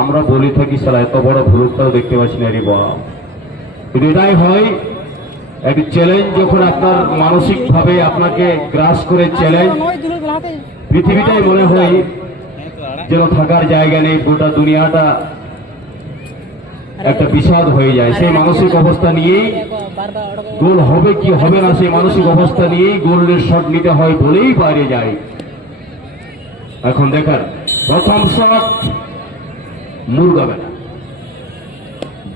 আমরা বলি থাকি সালা এত বড় ভুলটাও দেখতে পাচ্ছি না রে বাপ। কিন্তু এটাই হয় একটি চ্যালেঞ্জ, যখন আপনার মানসিক ভাবে আপনাকে গ্রাস করে চ্যালেঞ্জ, পৃথিবীটাই মনে হয় যেন থাকার জায়গা নেই, গোটা দুনিয়াটা একটা বিষাদ হয়ে যায়। সেই মানসিক অবস্থা নিয়েই গোল হবে কি হবে না, সেই মানসিক অবস্থা নিয়েই গোলের শট নিতে হয় বলেই বাইরে যায়। এখন দেখেন প্রথম শট মুরগাবেনা,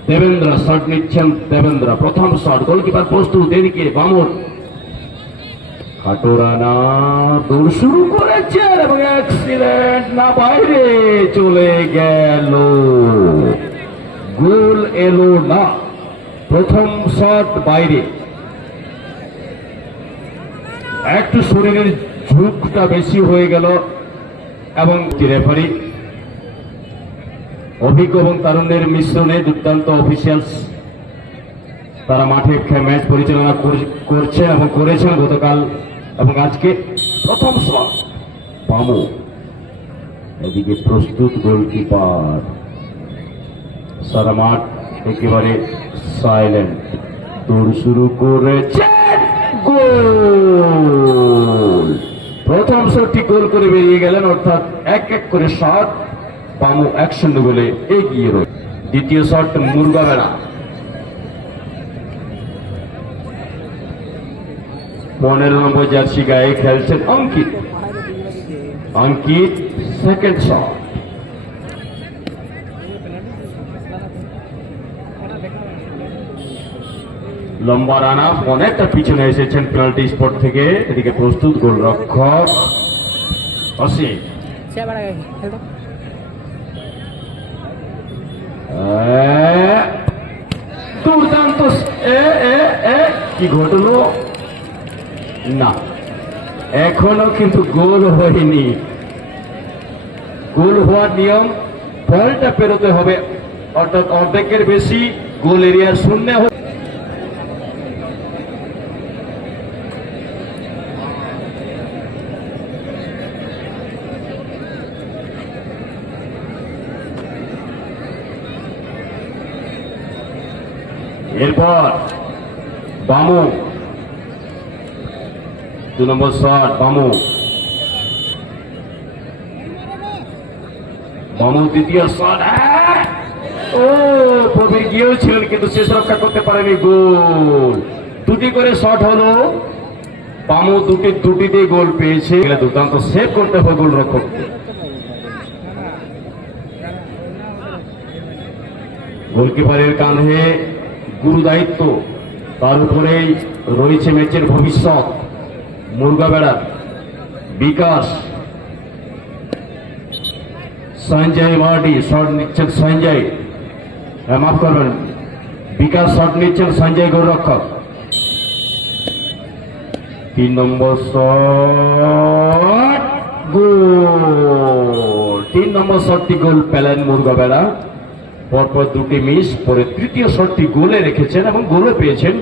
দেবেন্দ্র শট নিচ্ছেন। দেবেন্দ্র প্রথম শট, গোলকিপার প্রস্তুত, এদিকে বামন খাটোরানা দৌড় শুরু করেছেন এবং অ্যাক্সিডেন্ট না, বাইরে চলে গেল, গোল এলো না। প্রথম শট বাইরে, একটু শরীরের ঝুঁকটা বেশি হয়ে গেল এবং রেফারি অভিজ্ঞ এবং তারুণ্যের মিশ্রণে দুর্দান্ত অফিসিয়ালস তারা মাঠে ম্যাচ পরিচালনা করছে এবং করেছেন গতকাল এবং আজকে। প্রথম শট পামু, এদিকে প্রস্তুত গোলকিপার, সারা মাঠ একেবারে সাইলেন্ট, দৌড় শুরু করেছেন, গোল। প্রথম শটটি গোল করে বেরিয়ে গেলেন, অর্থাৎ এক এক করে শট পামু 1-0 গোলে এগিয়ে রয়েছে। দ্বিতীয় শট মুরগাবেড়া, 15 নম্বর জার্সি গায়ে খেলছেন অঙ্কিত। অঙ্কিত সেকেন্ড শট, লম্বা রানা অনেকটা পিছনে এসেছেন পেনাল্টি স্পট থেকে, এদিকে প্রস্তুত গোলরক্ষক অসীম। দুর্দান্ত, কি ঘটলো না, এখনো কিন্তু গোল হয়নি। গোল হওয়ার নিয়ম, বলটা পেরোতে হবে, অর্থাৎ অর্ধেকের বেশি গোল এরিয়ার শূন্য। এরপর বামু 2 নম্বর শট, বামু দ্বিতীয় শট, ও প্রবীর গিয়েও ছিলেন কিন্তু শেষ রক্ষা করতে পারেনি, গোল। দুটি করে শট হলো, বামু দুটিতে গোল পেয়েছে, দুর্দান্ত সেভ করতে হবে গোলরক্ষককে। গোলকিপারের কাঁধে গুরু দায়িত্ব, তার উপরেই রয়েছে ম্যাচের ভবিষ্যৎ। মুরগাবেড়ার বিকাশ, সঞ্জয় মার্ডি শট নিচ্ছেন, সঞ্জয় মাফ করবেন, বিকাশ শট নিচ্ছেন, সঞ্জয় গোলরক্ষক। 3 নম্বর শট, গোল। 3 নম্বর শটটি গোল পেলেন মুরগাবেড়া, পরপর দুটি মিস, পরে তৃতীয় শটটি গোলে রেখেছেন এবং গোলে পেয়েছেন।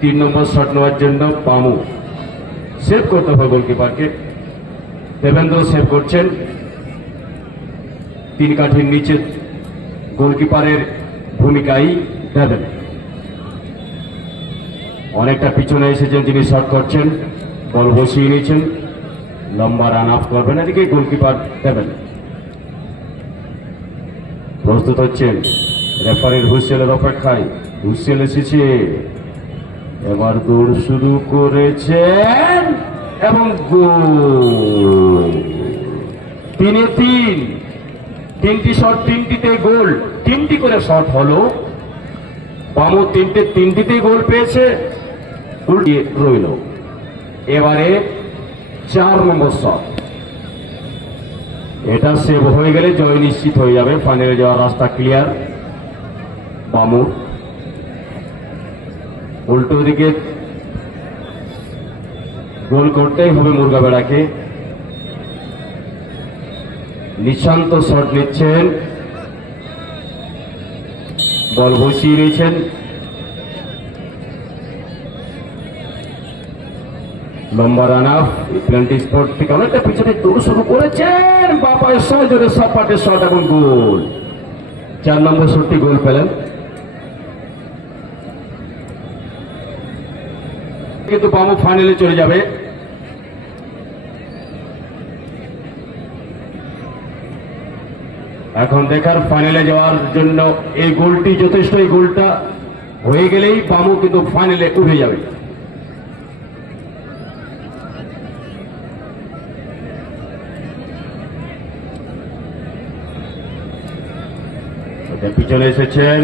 3 নম্বর শট নেওয়ার জন্য পামু সেভ করতে হবে গোলকিপারকে, দেবেন্দ্র সেভ করছেন। 3 কাঠির নিচে গোলকিপারের ভূমিকায় দেবেন, অনেকটা পিছনে এসেছেন যিনি শট করছেন, বল বসিয়ে নিয়েছেন, লম্বা রান আপ করবেন, এদিকে গোলকিপার দেবেন প্রস্তুত হচ্ছেন। রেফারির হুইসেলের অপেক্ষায়, হুইসেল এসেছে, এবার দৌড় শুরু করেছেন এবং গোল। 3-3, 3টি শট 3টিতে গোল, 3টি করে শট হলো, বামু 3টিতেই গোল পেয়েছে, উল্টিয়ে রইল। এবারে 4 নম্বর শট, এটা সেভ হয়ে গেলে জয় নিশ্চিত হয়ে যাবে, ফাইনালে যাওয়ার রাস্তা ক্লিয়ার। বামু উল্টো দিকে গোল করতেই হবে মুরগাবেড়াকে। নিশান্ত শট নিচ্ছেন, বল বসিয়ে নিয়েছেন, লম্বা রান আপ প্লেন্টি স্পোর্ট থেকে অনেকটা পিছনে দৌড় শুরু করেছেন, বাপায় সহজরে সাপাটে শট এবং গোল। 4 নম্বর শটটি গোল পেলেন, কিন্তু বামু ফাইনালে চলে যাবে। এখন দেখার ফাইনালে যাওয়ার জন্য এই গোলটি যথেষ্ট, এই গোলটা হয়ে গেলেই বামু কিন্তু ফাইনালে উঠে যাবে। পিছনে এসেছেন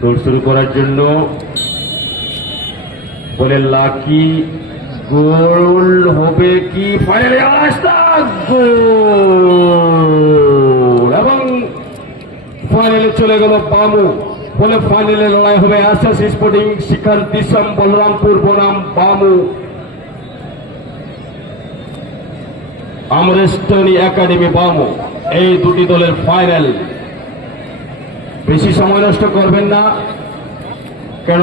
দৌড় শুরু করার জন্য, বলে লাকি গোল হবে কি ফাইনালে? গোল এবং ফাইনালে চলে গেল বামু। বলে ফাইনালে লড়াই হবে এসএস স্পোর্টিং শিখার দিশম বলরামপুর বনাম বামু আমরেস্টনি একাডেমি বামু। এই দুটি দলের ফাইনাল। বেশি সময় নষ্ট করবেন না, কেন